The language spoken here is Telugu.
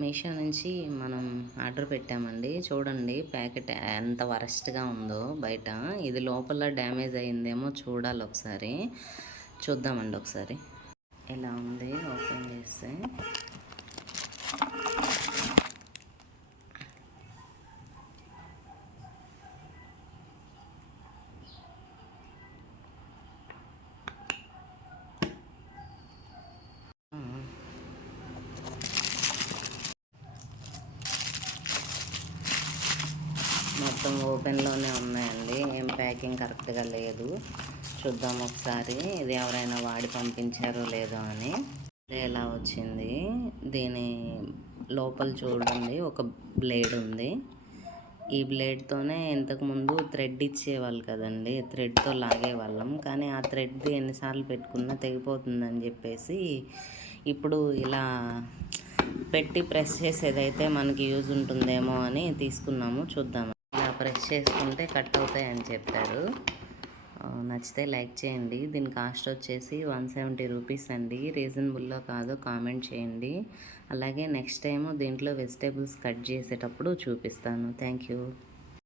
మీషో నుంచి మనం ఆర్డర్ పెట్టామండి. చూడండి ప్యాకెట్ ఎంత వరస్ట్‌గా ఉందో బయట. ఇది లోపల డ్యామేజ్ అయిందేమో చూడాలి ఒకసారి. చూద్దామండి ఒకసారి. ఇలా ఉంది ఓపెన్ చేస్తే. మొత్తం ఓపెన్లోనే ఉన్నాయండి. ఏం ప్యాకింగ్ కరెక్ట్గా లేదు. చూద్దాం ఒకసారి ఇది ఎవరైనా వాడి పంపించారో లేదో అని. ఇది ఎలా వచ్చింది. దీని లోపల చూడండి ఒక బ్లేడ్ ఉంది. ఈ బ్లేడ్తోనే ఇంతకుముందు థ్రెడ్ ఇచ్చేవాళ్ళు కదండి, థ్రెడ్తో లాగేవాళ్ళం. కానీ ఆ థ్రెడ్ ఎన్నిసార్లు పెట్టుకున్నా తెగిపోతుందని చెప్పేసి ఇప్పుడు ఇలా పెట్టి ప్రెస్ చేసేదైతే మనకి యూజ్ ఉంటుందేమో అని తీసుకున్నాము. చూద్దాము. ఇలా ప్రెస్ చేసుకుంటే కట్ అవుతాయని చెప్పారు. నచ్చితే లైక్ చేయండి. దీని కాస్ట్ వచ్చేసి 170 రూపీస్ అండి. రీజనబుల్లో కాదో కామెంట్ చేయండి. అలాగే నెక్స్ట్ టైము దీంట్లో వెజిటేబుల్స్ కట్ చేసేటప్పుడు చూపిస్తాను. Thank you.